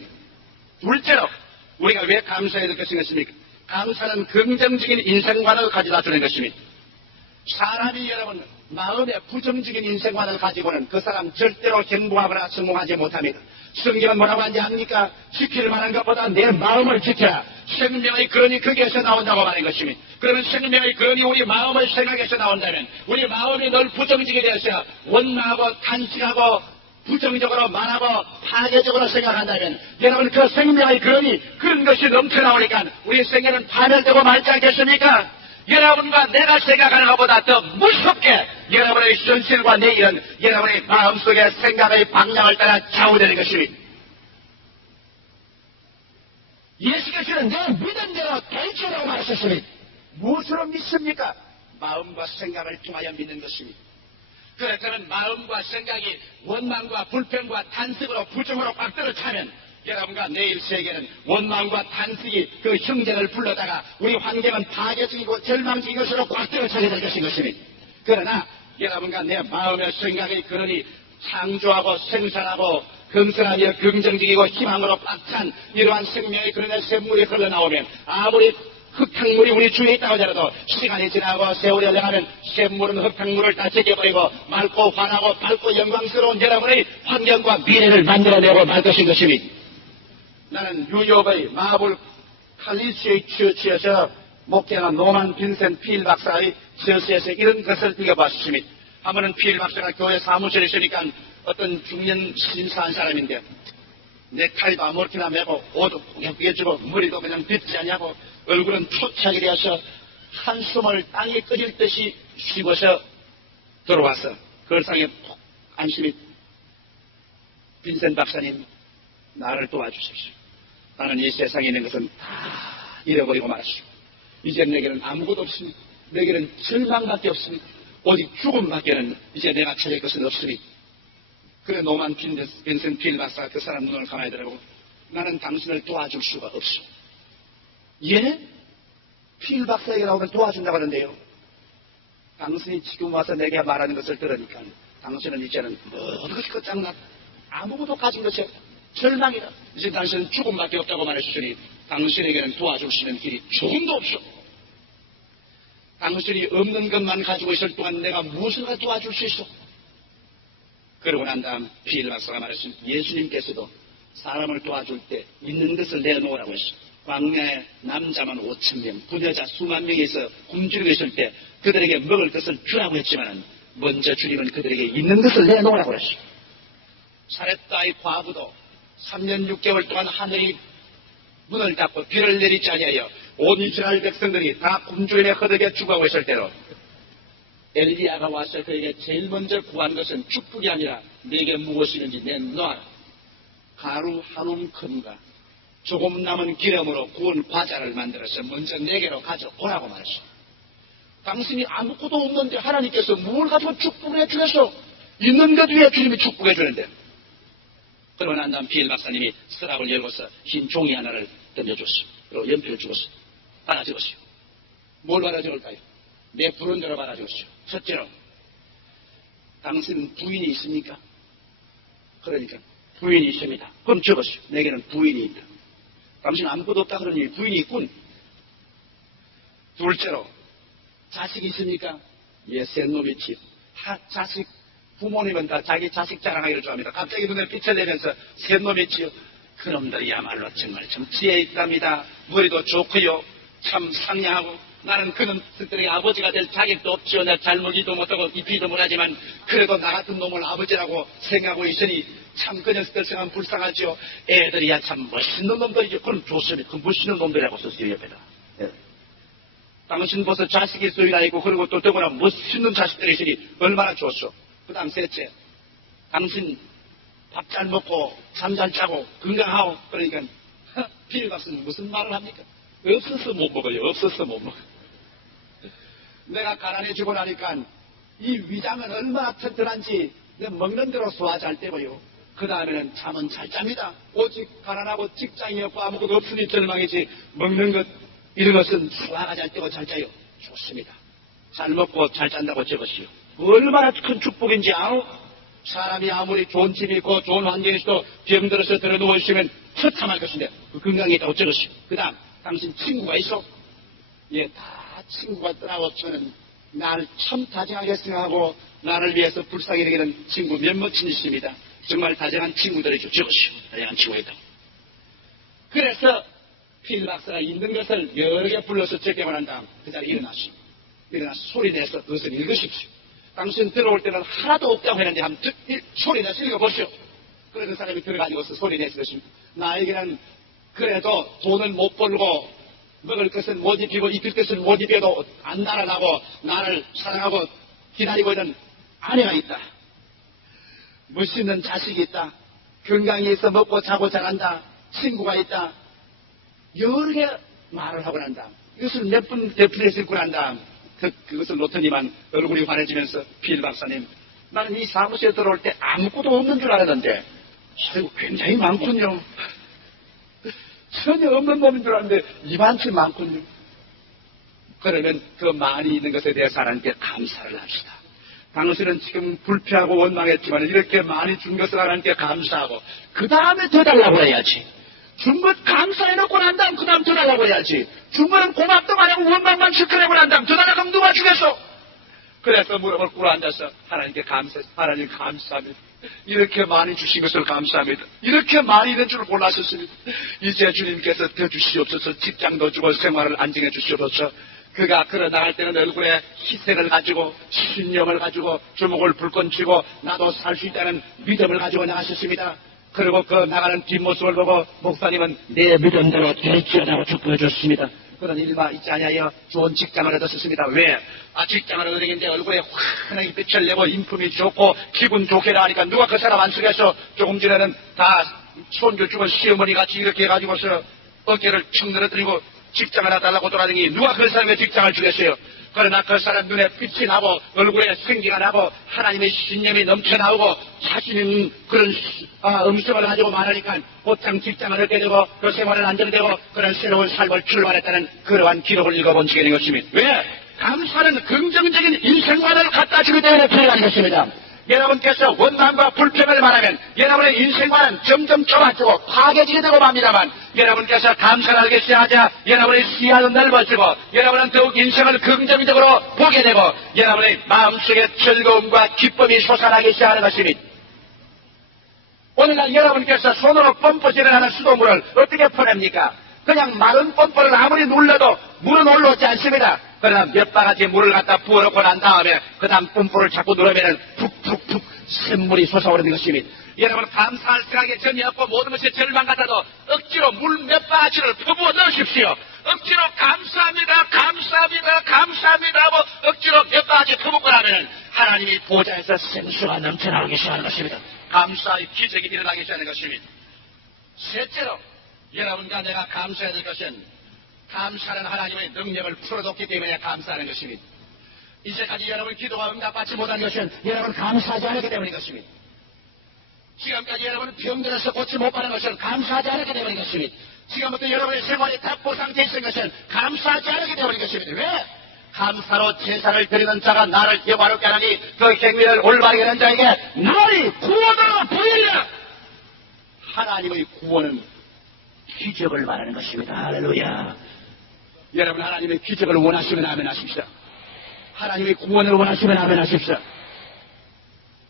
둘째로 우리가 왜 감사해야 될 것인 것입니까? 감사는 긍정적인 인생관을 가져다 주는 것입니다. 사람이 여러분 마음에 부정적인 인생관을 가지고는 그 사람 절대로 행복하거나 성공하지 못합니다. 성경은 뭐라고 하는지 압니까? 지킬 만한 것보다 내 마음을 지켜라. 생명의 근원이 거기에서 나온다고 말한 것입니다. 그러면 생명의 근원이 우리 마음의 생각에서 나온다면 우리 마음이 늘 부정적이 되어서 원망하고 탄식하고 부정적으로 말하고 파괴적으로 생각한다면 여러분 그 생명의 근원이 그런 것이 넘쳐나오니까 우리 생애는 파멸되고 말지 않겠습니까? 여러분과 내가 생각하는 것보다 더 무섭게 여러분의 현실과 내일은 여러분의 마음속의 생각의 방향을 따라 좌우되는 것입니다. 예수께서는 내 믿은 대로 될지라고 말하셨습니다. 무엇으로 믿습니까? 마음과 생각을 통하여 믿는 것입니다. 그렇다면 마음과 생각이 원망과 불평과 탄식으로 부정으로 꽉 들어차면 여러분과 내일 세계는 원망과 탄식이 그 형제를 불러다가 우리 환경은 파괴적이고 절망적인 것으로 꽉 들어차게 될 것입니다. 그러나 여러분과 내 마음의 생각의 근원이 창조하고 생산하고 건설하며 긍정적이고 희망으로 꽉 찬 이러한 생명의 근원의 샘물이 흘러나오면 아무리 흙탕물이 우리 주위에 있다고 하더라도 시간이 지나고 세월이 흘러가면 샘물은 흙탕물을 다 제껴버리고 맑고 환하고 밝고 영광스러운 여러분의 환경과 미래를 만들어내고 말 것인 것입니다. 나는 뉴욕의 마블 칼리지의 처치에서 목회하는 노만 빈센트 필 박사의 저서에서 이런 것을 읽어봤습니다. 한 번은 필 박사가 교회 사무실에 있으니까 어떤 중년 신사한 사람인데 넥타이도 아무렇게나 매고 옷도 꾸겨꾸겨 주고 머리도 그냥 빗지 않냐고 얼굴은 초췌하게 되어서 한숨을 땅에 꺼질 듯이 쉬고서 들어와서 걸상에 푹 안심이 빈센트 박사님 나를 도와주십시오. 나는 이 세상에 있는 것은 다 잃어버리고 말았습니다. 이제 내게는 아무것도 없습니다. 내게는 절망밖에 없습니다. 오직 죽음밖에는 이제 내가 찾을 것은 없습니다. 그래 노만 빈센트 필 박사가 그 사람 눈을 감아야 되라고 나는 당신을 도와줄 수가 없어. 예? 필 박사에게 나오면 도와준다고 하는데요. 당신이 지금 와서 내게 말하는 것을 들으니까 당신은 이제는 모든 것이 끝장났다. 아무것도 가진 것이 없다. 절망이다. 이제 당신은 죽음밖에 없다고 말했으니 당신에게는 도와줄 수 있는 길이 조금도 없어. 당신이 없는 것만 가지고 있을 동안 내가 무엇을 도와줄 수 있어? 그러고 난 다음 필 박사가 말했습니다. 예수님께서도 사람을 도와줄 때 있는 것을 내놓으라고 했어요. 광야에 남자만 5,000명, 부녀자 수만 명에서 굶주리고 있을 때 그들에게 먹을 것을 주라고 했지만 먼저 주님은 그들에게 있는 것을 내놓으라고 했어요. 사렙다의 과부도 3년 6개월 동안 하늘이 문을 닫고 비를 내리지 아니하여 온 이스라엘 백성들이 다 굶주림에 허덕에 죽어가고 있을 때로 엘리야가 와서 그에게 제일 먼저 구한 것은 축복이 아니라 내게 무엇이 있는지 내놔라. 가루 한 움큼과 조금 남은 기름으로 구운 과자를 만들어서 먼저 내게로 가져오라고 말했어. 당신이 아무것도 없는데 하나님께서 뭘 가지고 축복을 해주겠어? 있는 것 위에 주님이 축복해 주는데. 그러고 난 다음 비엘 박사님이 서랍을 열고서 흰 종이 하나를 던져줬어. 그리고 연필을 주고서 받아 적었어요. 뭘 받아 적을까요? 내 부른 대로 받아 적었어요. 첫째로 당신은 부인이 있습니까? 그러니까 부인이 있습니다. 그럼 적었어요. 내게는 부인이 있다. 당신은 아무것도 없다 그러니 부인이 있군. 둘째로 자식이 있습니까? 예, 센 놈이 있지요. 자식 부모님은 다 자기 자식 자랑하기를 좋아합니다. 갑자기 눈에 빛을 내면서 센 놈이 있지요. 그놈들이야말로 정말 참 지혜 있답니다. 머리도 좋고요. 참 상냥하고 나는 그놈들에게 아버지가 될 자격도 없지요. 내가 잘 먹이도 못하고 입히도 못하지만 그래도 나 같은 놈을 아버지라고 생각하고 있으니 참 그 녀석들 생각하면 불쌍하지요. 애들이야 참 멋있는 놈들이죠. 그럼 좋습니다. 그 멋있는 놈들이라고 썼어요. 옆에다. 예. 당신 벌써 자식이 있어야 있고 그리고 또 더구나 멋있는 자식들이 있으니 얼마나 좋소. 그 다음 셋째, 당신 밥 잘 먹고 잠 잘 자고 건강하고 그러니까 필 박사는 무슨 말을 합니까? 없어서 못 먹어요. 없어서 못 먹어요. 내가 가난해지고 나니까 이 위장은 얼마나 튼튼한지 먹는 대로 소화 잘 되고요. 그 다음에는 잠은 잘 잡니다. 오직 가난하고 직장이 없고 아무것도 없으니 절망이지 먹는 것 이런 것은 소화가 잘 되고 잘 자요. 좋습니다. 잘 먹고 잘 잔다고 적었어요. 얼마나 큰 축복인지 아우? 사람이 아무리 좋은 집이 있고 좋은 환경에 있어도 병들어서 들어 누워있으면 처참할 것인데 그 건강에 있다고 적었어요. 그 다음 당신 친구가 있어? 예, 다 친구가 떠나왔지만 나를 참 다정하게 생각하고 나를 위해서 불쌍히 여기는 친구 몇몇이 있습니다. 정말 다정한 친구들이죠. 저것이요. 다정한 친구이다. 그래서 필 박사가 있는 것을 여러 개 불러서 적용을 한 다음 그 자리에 일어나시오. 일어나서 소리내서 그것을 읽으십시오. 당신 들어올 때는 하나도 없다고 했는데 한번 소리내서 읽어보시오. 그래서 사람이 들어가지고서 소리내서 그러십니다. 나에게는 그래도 돈을 못 벌고 먹을 것은 못 입히고 입힐 것은 못 입혀도 안 날아가고 나를 사랑하고 기다리고 있는 아내가 있다. 멋있는 자식이 있다. 건강히 있어 먹고 자고 잘한다. 친구가 있다. 여러 개 말을 하고 난다. 이것을 몇 분 되풀이해서 읽고 난 다음 그것을 놓더니만 얼굴이 환해지면서 필 박사님, 나는 이 사무실에 들어올 때 아무것도 없는 줄 알았는데 굉장히 많군요. 전혀 없는 놈인 줄 알았는데 이만큼 많군요. 그러면 그 많이 있는 것에 대해서 하나님께 감사를 합시다. 당신은 지금 불쾌하고 원망했지만 이렇게 많이 준 것을 하나님께 감사하고 그 다음에 더 달라고 해야지. 준 것 감사해놓고 난 다음 그 다음 더 달라고 해야지. 준 거는 고맙도 말하고 원망만 시켜내고 난 다음 더 달라고 하면 누가 주겠어? 그래서 무릎을 꿇어 앉아서 하나님께 감사해서 하나님 감사합니다. 이렇게 많이 주신 것을 감사합니다. 이렇게 많이 된 줄 몰랐었습니다. 이제 주님께서 더 주시옵소서. 직장도 주고 생활을 안정해 주시옵소서. 그가 걸어 나갈 때는 얼굴에 희생을 가지고 신념을 가지고 주먹을 불끈 쥐고 나도 살 수 있다는 믿음을 가지고 나가셨습니다. 그리고 그 나가는 뒷모습을 보고 목사님은 내 믿음대로 될지어다고 축복해 줬습니다. 그런 일마 있지 아니하여 좋은 직장을 얻었습니다. 왜? 직장을 얻었는데 얼굴에 환하게 빛을 내고 인품이 좋고 기분 좋게 나가니까 누가 그 사람 안 쓰겠어? 조금 전에는 다 손주 죽은 시어머니 같이 이렇게 해가지고서 어깨를 축 늘어뜨리고 직장을 하나 달라고 돌아다니니 누가 그 사람의 직장을 주겠어요? 그러나 그 사람 눈에 빛이 나고 얼굴에 생기가 나고 하나님의 신념이 넘쳐나오고 자신 있는 그런 음성을 가지고 말하니까 곧장 직장을 얻게 되고 그 생활을 안정되고 그런 새로운 삶을 출발했다는 그러한 기록을 읽어본 적이 있는 것입니다. 왜? 감사는 긍정적인 인생관을 갖다 주기 때문에 필요한 것입니다. 여러분께서 원망과 불평을 말하면 여러분의 인생관은 점점 좁아지고 파괴지게 되고 맙니다만 여러분께서 감사를 하기 시작하자 여러분의 시야는 넓어지고 여러분은 더욱 인생을 긍정적으로 보게 되고 여러분의 마음속에 즐거움과 기쁨이 솟아나기 시작하는 것입니다. 오늘날 여러분께서 손으로 펌프질을 하는 수돗물을 어떻게 퍼냅니까? 그냥 마른 펌프를 아무리 눌러도 물은 올라오지 않습니다. 그러나 몇 바가지 물을 갖다 부어놓고 난 다음에 그 다음 펌프를 자꾸 누르면 푹푹푹 샘물이 솟아오르는 것입니다. 여러분 감사할 생각이 전혀 없고 모든 것이 절망 같아도 억지로 물 몇 바가지를 퍼부어 넣으십시오. 억지로 감사합니다 감사합니다 감사합니다 하고 억지로 몇 바가지 퍼붓고 나면 하나님이 보좌에서 생수가 넘쳐나오기 시작하는 것입니다. 감사의 기적이 일어나기 시작하는 것입니다. 셋째로 여러분과 내가 감사해야 될 것은 감사는 하나님의 능력을 풀어줬기 때문에 감사하는 것입니다. 이제까지 여러분 기도가 응답받지 못한 것은 여러분 감사하지 않았기 때문인 것입니다. 지금까지 여러분은 병들어서 고치 못 받은 것은 감사하지 않았기 때문인 것입니다. 지금부터 여러분의 생활이 다 보상되어 있는 것은 감사하지 않았기 때문인 것입니다. 왜? 감사로 제사를 드리는 자가 나를 영화롭게 하나니 그 행위를 올바르게 하는 자에게 나의 구원으로 보이리라. 하나님의 구원은 기적을 말하는 것입니다. 할렐루야. 여러분 하나님의 기적을 원하시면 아멘 하십시오. 하나님의 구원을 원하시면 아멘 하십시오.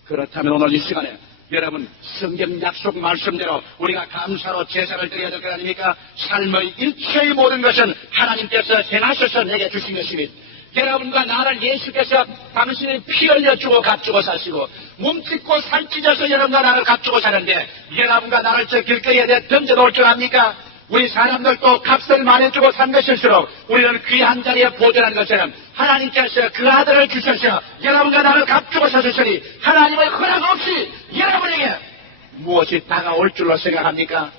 그렇다면 오늘 이 시간에 여러분 성경 약속 말씀대로 우리가 감사로 제사를 드려야 될 것 아닙니까? 삶의 일체의 모든 것은 하나님께서 행하셔서 내게 주신 것입니다. 여러분과 나를 예수께서 당신의 피 흘려주고 값주고 사시고 몸찢고 살찌져서 여러분과 나를 값주고 사는데 여러분과 나를 저 길거리에 던져놓을 줄 압니까? 우리 사람들도 값을 많이 주고 산 것일수록 우리는 귀한 자리에 보존한 것처럼 하나님께서 그 아들을 주셔서 여러분과 나를 값주고 사셨으니 하나님의 허락 없이 여러분에게 무엇이 다가올 줄로 생각합니까?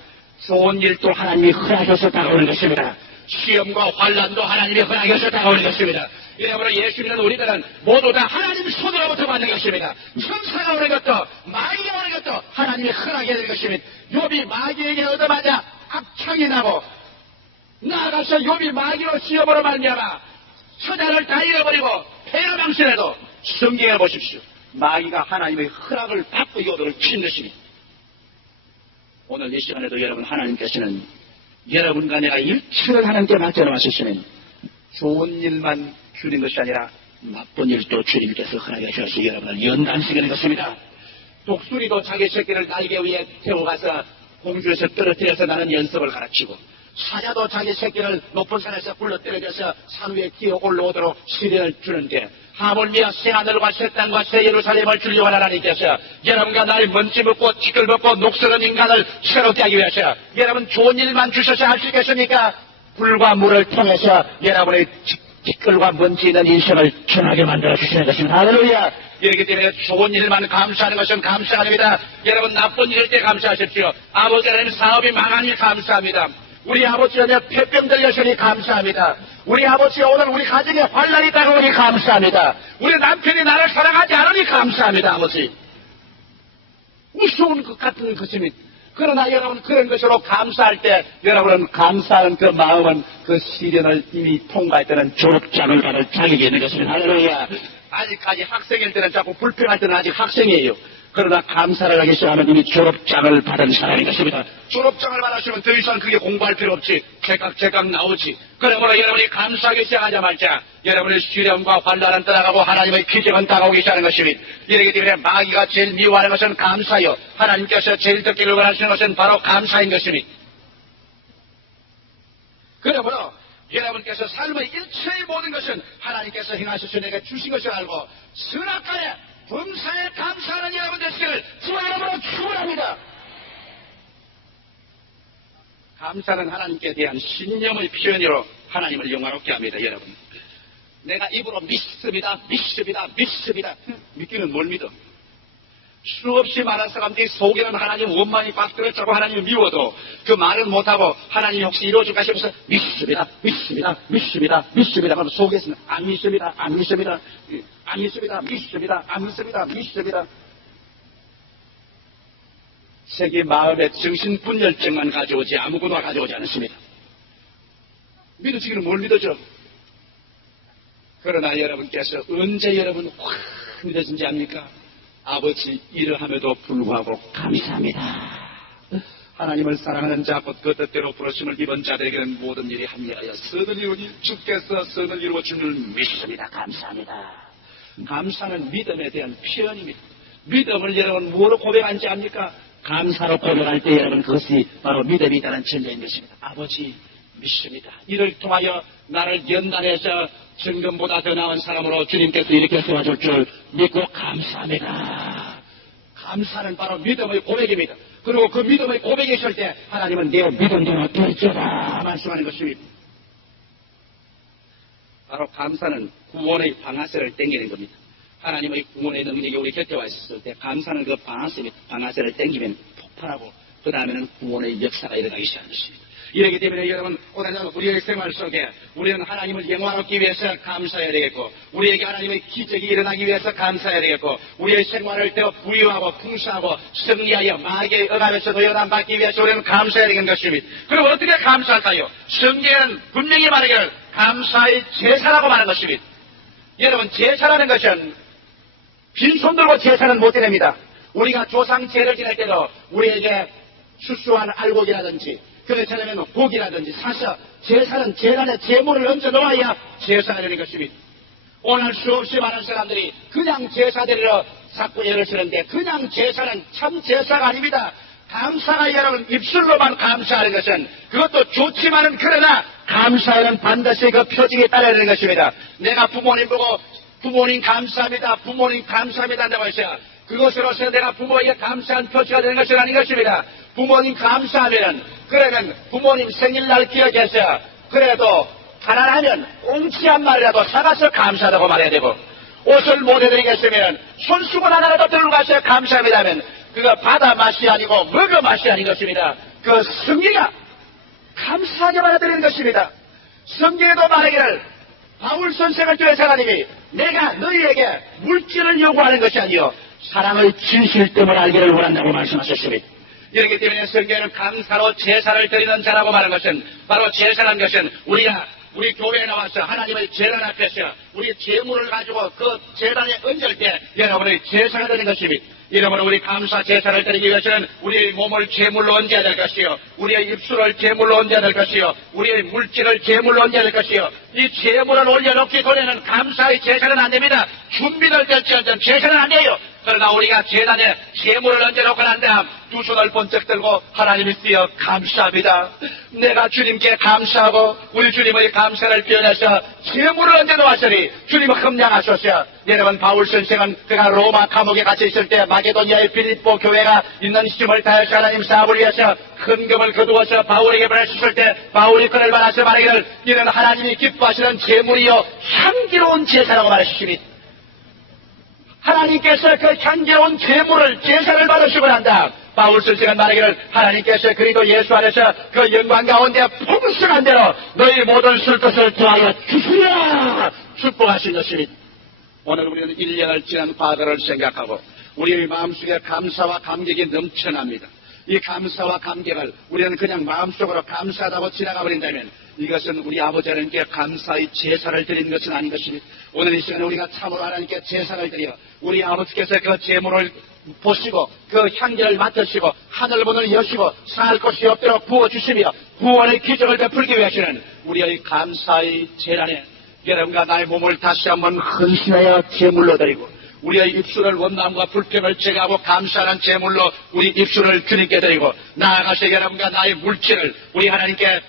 좋은 일도 하나님이 허락해서 다가오는 것입니다. 시험과 환난도 하나님의 허락해서 다가오는 것입니다. 이러므로 예수 믿는 우리들은 모두 다 하나님 손으로부터 받는 것입니다. 천사가 오는 것도 마귀가 오는 것도 하나님의 허락이 될 것입니다. 욥이 마귀에게 얻어맞아 악창이 나고 나아가서 욥이 마귀로 시험으로 말미암아 처자를 다 잃어버리고 폐허망신해도 성경에 보십시오. 마귀가 하나님의 허락을 받고 욥을 친 것입니다. 오늘 이 시간에도 여러분 하나님께서는 여러분과 내가 일치를 하나님께 맡겨놓으셨으면 좋은 일만 주는 것이 아니라 나쁜 일도 주님께서 허락해 주셔서 여러분을 연단시키는 것입니다. 독수리도 자기 새끼를 날개 위에 태워가서 공중에서 떨어뜨려서 나는 연습을 가르치고, 사자도 자기 새끼를 높은 산에서 굴러 떨어져서 산 위에 기어 올라오도록 시련을 주는데, 하물며 새하늘과 새 땅과 새 예루살렘을 주려고 하는 하나님께서 여러분과 나를 먼지 먹고 티끌 먹고 녹슬은 인간을 새롭게 하기 위해서 여러분 좋은 일만 주셔서 할 수 있겠습니까? 불과 물을 통해서 여러분의 티끌과 먼지 있는 인생을 전하게 만들어 주시는 것입니다. 할렐루야. 이렇기 때문에 좋은 일만 감사하는 것은 감사가 아닙니다. 여러분 나쁜 일일 때 감사하십시오. 아버지 하나님 사업이 망하니 감사합니다. 우리 아버지 하나님 폐병 들려서니 감사합니다. 우리 아버지가 오늘 우리 가정에 환란이 다가오니 감사합니다. 우리 남편이 나를 사랑하지 않으니 감사합니다. 아버지. 무서운 것 같은 것입니다. 그러나 여러분 그런 것으로 감사할 때 여러분은 감사하는 그 마음은 그 시련을 이미 통과했다는 졸업장을 받을 자격이 있는 것입니다. 할렐루야. 아직까지 학생일 때는 자꾸 불평할 때는 아직 학생이에요. 그러나 감사를 하기 시작하면 이미 졸업장을 받은 사람인 것입니다. 졸업장을 받았으면 더 이상 그게 공부할 필요 없지. 제각 나오지. 그러므로 여러분이 감사하기 시작하자마자 여러분의 시련과 환란은 떠나가고 하나님의 기적은 다가오기 시작하는 것입니다. 이러기 때문에 마귀가 제일 미워하는 것은 감사요. 하나님께서 제일 듣기를 원하시는 것은 바로 감사인 것입니다. 그러므로 여러분께서 삶의 일체의 모든 것은 하나님께서 행하셔서 내게 주신 것을 알고 선악간에 범사에 감사하는 여러분 되시기를 주의 이름으로 축원합니다. 감사는 하나님께 대한 신념의 표현으로 하나님을 영화롭게 합니다. 여러분, 내가 입으로 믿습니다. 믿기는 뭘 믿어? 수없이 많은 사람들이 속에는 하나님 원만히 꽉 들었자고 하나님을 미워도 그 말은 못하고 하나님이 혹시 이루어줄까 싶어서 믿습니다. 그러면 속에서는 안 믿습니다. 세계 마음의 정신분열증만 가져오지 아무것도 가져오지 않습니다. 믿어지기는 뭘 믿어져? 그러나 여러분께서 언제 여러분 확 믿어진지 압니까? 아버지 이러함에도 불구하고 감사합니다. 하나님을 사랑하는 자 곧 그 뜻대로 부르심을 입은 자들에게는 모든 일이 합리하여 선을 이루니 주께서 선을 이루어 줄 줄 믿습니다. 감사합니다. 감사는 믿음에 대한 표현입니다. 믿음을 여러분 뭐로 고백한지 압니까? 감사로 고백할 때 여러분 그것이 바로 믿음이라는 진리인 것입니다. 아버지 믿습니다. 이를 통하여 나를 연단해서 정금보다 더 나은 사람으로 주님께서 이렇게 세워줄 줄 믿고 감사합니다. 감사는 바로 믿음의 고백입니다. 그리고 그 믿음의 고백이 있을 때 하나님은 내 믿음대로 될지어다 말씀하는 것입니다. 바로 감사는 구원의 방아쇠를 당기는 겁니다. 하나님의 구원의 능력이 우리 곁에 와 있었을 때 감사는 그 방아쇠를 당기면 폭발하고 그 다음에는 구원의 역사가 일어나기 시작하는 것입니다. 이렇기 때문에 여러분 오늘 우리의 생활 속에 우리는 하나님을 영화롭기 위해서 감사해야 되겠고 우리에게 하나님의 기적이 일어나기 위해서 감사해야 되겠고 우리의 생활을 더 부유하고 풍성하고 승리하여 마귀의 억압에서도 연한받기 위해서 우리는 감사해야 되는 것입니다. 그럼 어떻게 감사할까요? 성경에는 분명히 말하기를 감사의 제사라고 말하는 것입니다. 여러분 제사라는 것은 빈손 들고 제사는 못 지냅니다. 우리가 조상 제를 지낼 때도 우리에게 수수한 알곡이라든지 그렇지 않으면 고기라든지 사서 제사는 제단에 제물을 얹어 놓아야 제사가 되는 것입니다. 오늘 수없이 많은 사람들이 그냥 제사 드리러 자꾸 예를 쓰는데 그냥 제사는 참 제사가 아닙니다. 감사가 여러분 입술로만 감사하는 것은 그것도 좋지만은 그러나 감사에는 반드시 그 표징이 따라야 되는 것입니다. 내가 부모님 보고 부모님 감사합니다. 한다고 해서 그것으로서 내가 부모에게 감사한 표시가 되는 것은 아닌 것입니다. 부모님 감사하면 그러면 부모님 생일날 기억해서 그래도 가난하면 꽁치 한 마리라도 사가서 감사하다고 말해야 되고 옷을 못 해드리겠으면 손수건 하나라도 들고 가서 감사합니다 하면 그거 바다 맛이 아니고 먹어 맛이 아닌 것입니다. 그 성경이가 감사하게 받아들이는 것입니다. 성경에도 말하기를 바울 선생을 통해 하나님이 내가 너희에게 물질을 요구하는 것이 아니요 사랑의 진실됨을 알기를 원한다고 말씀하셨습니다. 이렇기 때문에 성경에는 감사로 제사를 드리는 자라고 말하는 것은 바로 제사라는 것은 우리 교회에 나와서 하나님의 제단 앞에서 우리 제물을 가지고 그 제단에 얹을 때 여러분의 제사가 되는 것입니다. 이러므로 우리 감사 제사를 드리기 위해서는 우리의 몸을 제물로 얹어야 될 것이요 우리의 입술을 제물로 얹어야 될 것이요 우리의 물질을 제물로 얹어야 될 것이요 이 제물을 올려놓기 전에는 감사의 제사는 안 됩니다. 준비를 될지언정 제사는 안 돼요. 그러나 우리가 제단에 제물을 얹어놓고 난 다음 두 손을 번쩍 들고 하나님이 쓰여 감사합니다. 내가 주님께 감사하고 우리 주님의 감사를 표현해서 제물을 얹어놓았으니 주님을 흠양하소서. 여러분, 바울 선생은 그가 로마 감옥에 갇혀 있을 때 마게도니아의 빌립보 교회가 있는 힘을 다해서 하나님 사업을 위해서 큰 금을 거두어서 바울에게 보냈을 때 바울이 그를 받아서 말하기를 이는 하나님이 기뻐하시는 제물이요 향기로운 제사라고 말하십니다. 하나님께서 그 향기로운 제사를 받으시고 난 다음 바울 선생은 말하기를 하나님께서 그리도 예수 안에서 그 영광 가운데 풍성한 대로 너희 모든 쓸 것을 더하여 주시라 축복하신 것입니다. 오늘 우리는 1년을 지난 과거를 생각하고 우리의 마음속에 감사와 감격이 넘쳐납니다. 이 감사와 감격을 우리는 그냥 마음속으로 감사하다고 지나가 버린다면 이것은 우리 아버지 하나님께 감사의 제사를 드리는 것은 아닌 것입니다. 오늘 이 시간에 우리가 참으로 하나님께 제사를 드려 우리 아버지께서 그 제물을 보시고 그 향기를 맡으시고 하늘문을 여시고 살 곳이 없도록 부어주시며 구원의 기적을 베풀기 위해서는 우리의 감사의 재단에 여러분과 나의 몸을 다시 한번 헌신하여 제물로 드리고 우리의 입술을 원망과 불평을 제거하고 감사하는 제물로 우리 입술을 주님께 드리고 나아가서 여러분과 나의 물질을 우리 하나님께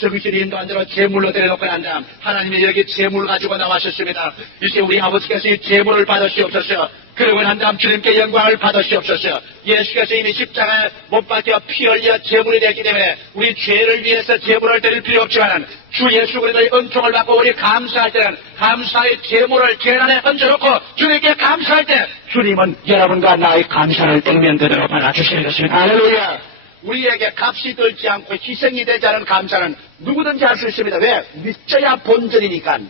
성실히 인도한 대로 제물로 드려놓고 난 다음 하나님이 여기 제물 가지고 나와셨습니다. 이제 우리 아버지께서 이 제물을 받으시옵소서. 그러고 난 다음 주님께 영광을 받으시옵소서. 예수께서 이미 십자가에 못 박혀 피 흘려 제물이 됐기 때문에 우리 죄를 위해서 제물을 드릴 필요 없지만 주 예수 그리스도의 은총을 받고 우리 감사할 때는 감사의 제물을 제단에 얹어놓고 주님께 감사할 때 주님은 여러분과 나의 감사를 백면 그대로 받아주시는 것입니다. 할렐루야. 우리에게 값이 들지 않고 희생이 되지 않은 감사는 누구든지 할 수 있습니다. 왜? 믿져야 본전이니까.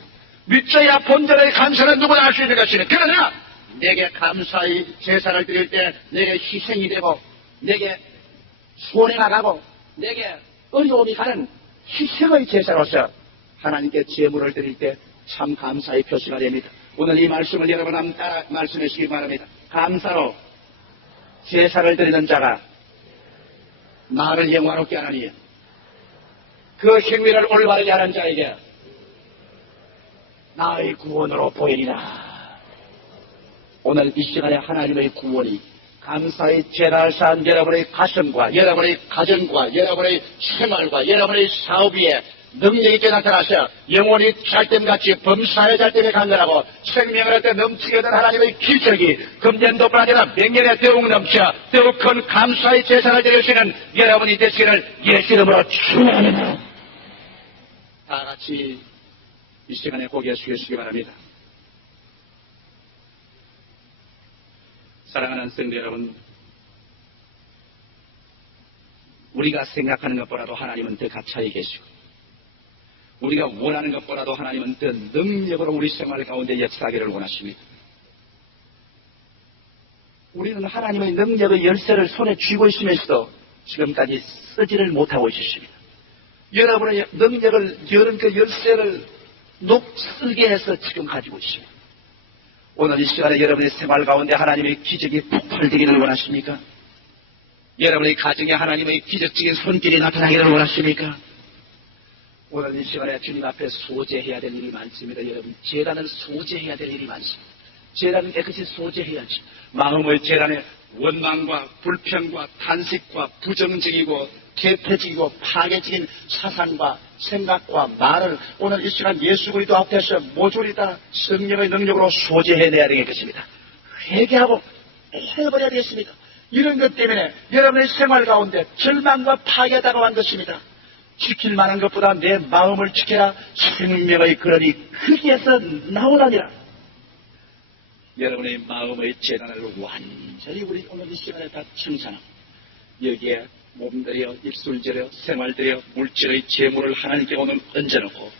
믿져야 본전의 감사는 누구나 할 수 있는 것입니다. 그러나 내게 감사의 제사를 드릴 때 내게 희생이 되고 내게 손해가 가고 내게 어려움이 가는 희생의 제사로서 하나님께 제물을 드릴 때 참 감사의 표시가 됩니다. 오늘 이 말씀을 여러분 한번 따라 말씀해 주시기 바랍니다. 감사로 제사를 드리는 자가 나를 영화롭게 하나니 그 행위를 올바르게 하는 자에게 나의 구원으로 보이리라. 오늘 이 시간에 하나님의 구원이 감사의 제단을 쌓은 여러분의 가슴과 여러분의 가정과 여러분의 생활과 여러분의 사업 위에 능력 있게 나타나서 영원히 잘됨같이 범사의 잘됨에 간절하고 생명을 얻되 넘치게 된 하나님의 기적이 금년도뿐 아니라 명년에 더욱 넘쳐 더욱 큰 감사의 제사를 드리시는 여러분이 되시기를 예수 이름으로 축원합니다. 다 같이 이 시간에 고개 숙여주시기 바랍니다. 사랑하는 성도 여러분, 우리가 생각하는 것보다도 하나님은 더 가까이 계시고 우리가 원하는 것보다도 하나님은 더 능력으로 우리 생활 가운데 역사하기를 원하십니다. 우리는 하나님의 능력의 열쇠를 손에 쥐고 있으면서도 지금까지 쓰지를 못하고 있습니다. 여러분의 능력을 여는 그 열쇠를 녹슬게 해서 지금 가지고 있습니다. 오늘 이 시간에 여러분의 생활 가운데 하나님의 기적이 폭발되기를 원하십니까? 여러분의 가정에 하나님의 기적적인 손길이 나타나기를 원하십니까? 오늘 이 시간에 주님 앞에 소재해야 될 일이 많습니다. 여러분, 제단을 소재해야 될 일이 많습니다. 제단은 깨끗이 소재해야지. 마음의 제단에 원망과 불평과 탄식과 부정적이고 개폐적이고 파괴적인 사상과 생각과 말을 오늘 이 시간 예수 그리스도 앞에서 모조리 다 성령의 능력으로 소재해내야 되겠습니다. 회개하고 해버려야 되겠습니다. 이런 것 때문에 여러분의 생활 가운데 절망과 파괴가 다가온 것입니다. 지킬 만한 것보다 내 마음을 지켜라. 생명의 근원이 거기에서 나오라니라. 여러분의 마음의 재단을 완전히 우리 오늘 이 시간에 다 청산하고 여기에 몸들여 입술들여 생활들여 물질의 재물을 하나님께 오늘 얹어놓고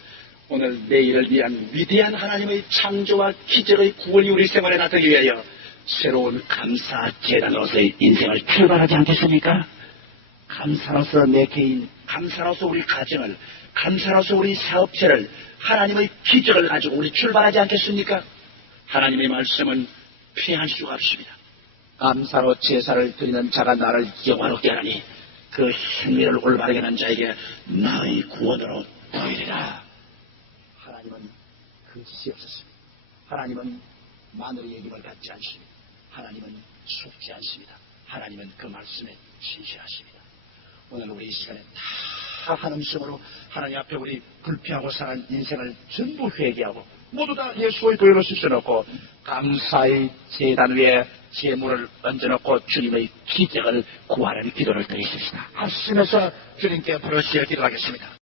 오늘 내일을 위한 위대한 하나님의 창조와 기적의 구원이 우리 생활에 나타나기 위하여 새로운 감사 재단으로서의 인생을 출발하지 않겠습니까? 감사로서 내 개인, 감사로서 우리 가정을, 감사로서 우리 사업체를 하나님의 기적을 가지고 우리 출발하지 않겠습니까? 하나님의 말씀은 피할 수가 없습니다. 감사로 제사를 드리는 자가 나를 영화롭게 하나니 그 행위를 올바르게 하는 자에게 나의 구원으로 보이리라. 하나님은 그 짓이 없었습니다. 하나님은 마늘의 얘기를 갖지 않습니다. 하나님은 속지 않습니다. 하나님은 그 말씀에 진실하십니다. 오늘 우리 이 시간에 다 한 음성으로 하나님 앞에 우리 불평하고 상한 인생을 전부 회개하고 모두 다 예수의 보혈로 씻어놓고 감사의 제단 위에 제물을 얹어놓고 주님의 기적을 구하는 기도를 드리십시다. 하시면서 주님께 부르시어 기도하겠습니다.